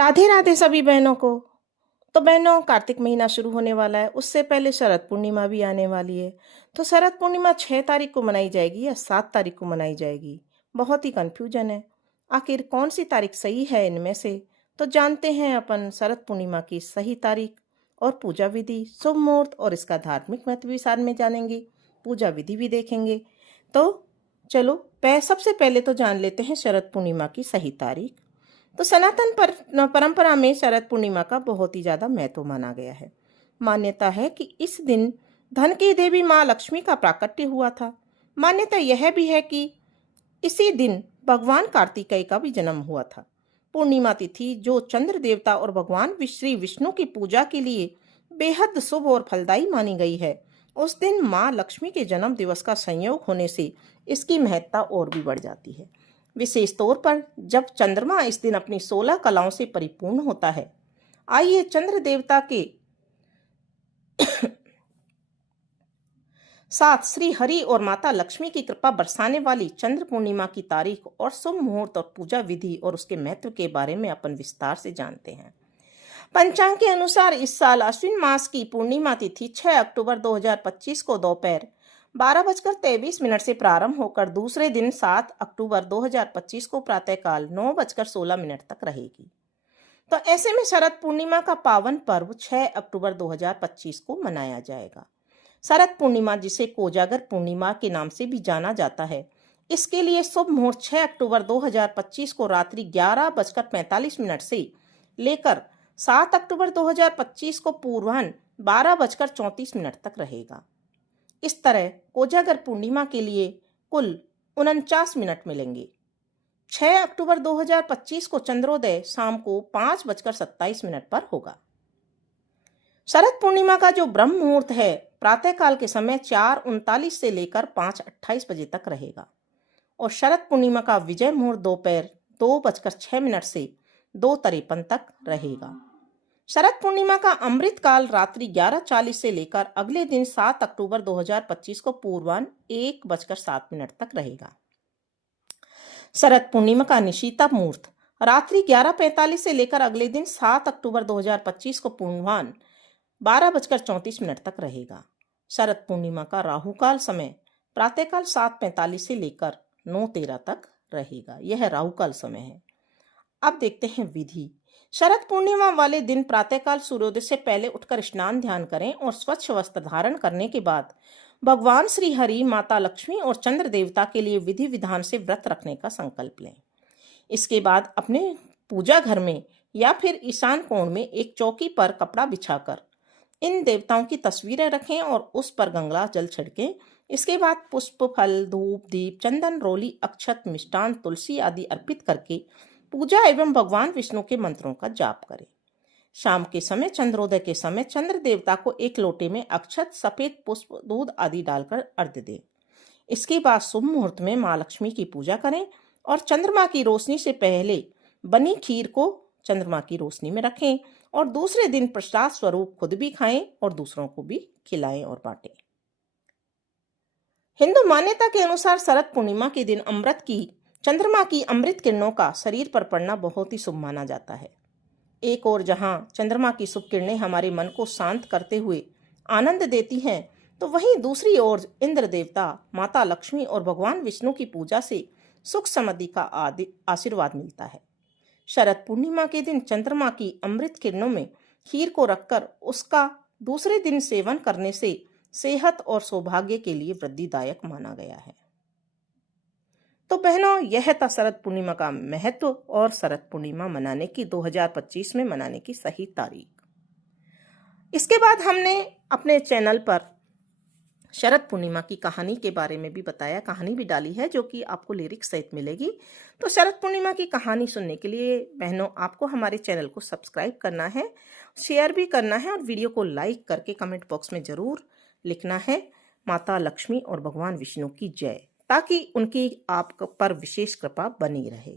राधे राधे सभी बहनों को। तो बहनों, कार्तिक महीना शुरू होने वाला है, उससे पहले शरद पूर्णिमा भी आने वाली है। तो शरद पूर्णिमा 6 तारीख को मनाई जाएगी या 7 तारीख को मनाई जाएगी, बहुत ही कंफ्यूजन है। आखिर कौन सी तारीख सही है इनमें से? तो जानते हैं अपन शरद पूर्णिमा की सही तारीख और पूजा विधि, शुभ मुहूर्त और इसका धार्मिक महत्व भी साथ में जानेंगे, पूजा विधि भी देखेंगे। तो चलो सबसे पहले तो जान लेते हैं शरद पूर्णिमा की सही तारीख। तो सनातन परंपरा में शरद पूर्णिमा का बहुत ही ज्यादा महत्व माना गया है। मान्यता है कि इस दिन धन की देवी माँ लक्ष्मी का प्राकट्य हुआ था। मान्यता यह भी है कि इसी दिन भगवान कार्तिकेय का भी जन्म हुआ था। पूर्णिमा तिथि जो चंद्र देवता और भगवान श्री विष्णु की पूजा के लिए बेहद शुभ और फलदायी मानी गई है, उस दिन माँ लक्ष्मी के जन्म दिवस का संयोग होने से इसकी महत्ता और भी बढ़ जाती है। विशेष तौर पर जब चंद्रमा इस दिन अपनी 16 कलाओं से परिपूर्ण होता है। आइए चंद्र देवता के साथ श्री हरि और माता लक्ष्मी की कृपा बरसाने वाली चंद्र पूर्णिमा की तारीख और शुभ मुहूर्त और पूजा विधि और उसके महत्व के बारे में अपन विस्तार से जानते हैं। पंचांग के अनुसार इस साल अश्विन मास की पूर्णिमा तिथि 6 अक्टूबर 2025 को दोपहर 12:23 से प्रारंभ होकर दूसरे दिन 7 अक्टूबर 2025 को प्रातःकाल 9:16 तक रहेगी। तो ऐसे में शरद पूर्णिमा का पावन पर्व 6 अक्टूबर 2025 को मनाया जाएगा। शरद पूर्णिमा, जिसे कोजागर पूर्णिमा के नाम से भी जाना जाता है, इसके लिए शुभ मुहूर्त 6 अक्टूबर 2025 को रात्रि 11:45 से लेकर 7 अक्टूबर 2025 को पूर्वाह्न 12:34 तक रहेगा। इस तरह कोजागर पूर्णिमा के लिए कुल 49 मिनट मिलेंगे। 6 अक्टूबर 2025 को चंद्रोदय शाम को 5:27 पर होगा। शरद पूर्णिमा का जो ब्रह्म मुहूर्त है प्रातःकाल के समय 4:39 से लेकर 5:28 बजे तक रहेगा और शरद पूर्णिमा का विजय मुहूर्त दोपहर 2:06 से 2:53 तक रहेगा। शरद पूर्णिमा का अमृत काल रात्रि 11:40 से लेकर अगले दिन 7 अक्टूबर 2025 को पूर्वाह्न 1:07 तक रहेगा। शरद पूर्णिमा का निशीता मुहूर्त रात्रि 11:45 से लेकर अगले दिन 7 अक्टूबर 2025 को पूर्वाह्न 12:34 तक रहेगा। शरद पूर्णिमा का राहु काल समय प्रातःकाल 7:45 से लेकर 9:13 तक रहेगा। यह राहु काल समय है। अब देखते हैं विधि। शरद पूर्णिमा वाले दिन प्रातःकाल सूर्योदय से पहले उठकर स्नान ध्यान करें और स्वच्छ वस्त्र धारण करने के बाद भगवान श्री हरि, माता लक्ष्मी और चंद्र देवता के लिए विधि विधान से व्रत रखने का संकल्प लें। इसके बाद अपने पूजा घर में या फिर ईशान कोण में एक चौकी पर कपड़ा बिछाकर इन देवताओं की तस्वीरें रखें और उस पर गंगा जल छिड़कें। इसके बाद पुष्प, फल, धूप, दीप, चंदन, रोली, अक्षत, मिष्टान, तुलसी आदि अर्पित करके पूजा एवं भगवान विष्णु के मंत्रों का जाप करें। शाम के समय चंद्रोदय के समय चंद्र देवता को एक लोटे में अक्षत, सफेद पुष्प, दूध आदि डालकर अर्घ्य दें। इसके बाद शुभ मुहूर्त में माँ लक्ष्मी की पूजा करें और चंद्रमा की रोशनी से पहले बनी खीर को चंद्रमा की रोशनी में रखें और दूसरे दिन प्रसाद स्वरूप खुद भी खाएं और दूसरों को भी खिलाएं और बांटें। हिंदू मान्यता के अनुसार शरद पूर्णिमा के दिन चंद्रमा की अमृत किरणों का शरीर पर पड़ना बहुत ही शुभ माना जाता है। एक ओर जहां चंद्रमा की शुभ किरणें हमारे मन को शांत करते हुए आनंद देती हैं, तो वहीं दूसरी ओर इंद्र देवता, माता लक्ष्मी और भगवान विष्णु की पूजा से सुख समृद्धि का आशीर्वाद मिलता है। शरद पूर्णिमा के दिन चंद्रमा की अमृत किरणों में खीर को रखकर उसका दूसरे दिन सेवन करने से सेहत और सौभाग्य के लिए वृद्धिदायक माना गया है। तो बहनों, यह था शरद पूर्णिमा का महत्व और शरद पूर्णिमा मनाने की 2025 में मनाने की सही तारीख। इसके बाद हमने अपने चैनल पर शरद पूर्णिमा की कहानी के बारे में भी बताया, कहानी भी डाली है जो कि आपको लिरिक्स सहित मिलेगी। तो शरद पूर्णिमा की कहानी सुनने के लिए बहनों आपको हमारे चैनल को सब्सक्राइब करना है, शेयर भी करना है और वीडियो को लाइक करके कमेंट बॉक्स में जरूर लिखना है माता लक्ष्मी और भगवान विष्णु की जय, ताकि उनकी आप पर विशेष कृपा बनी रहे।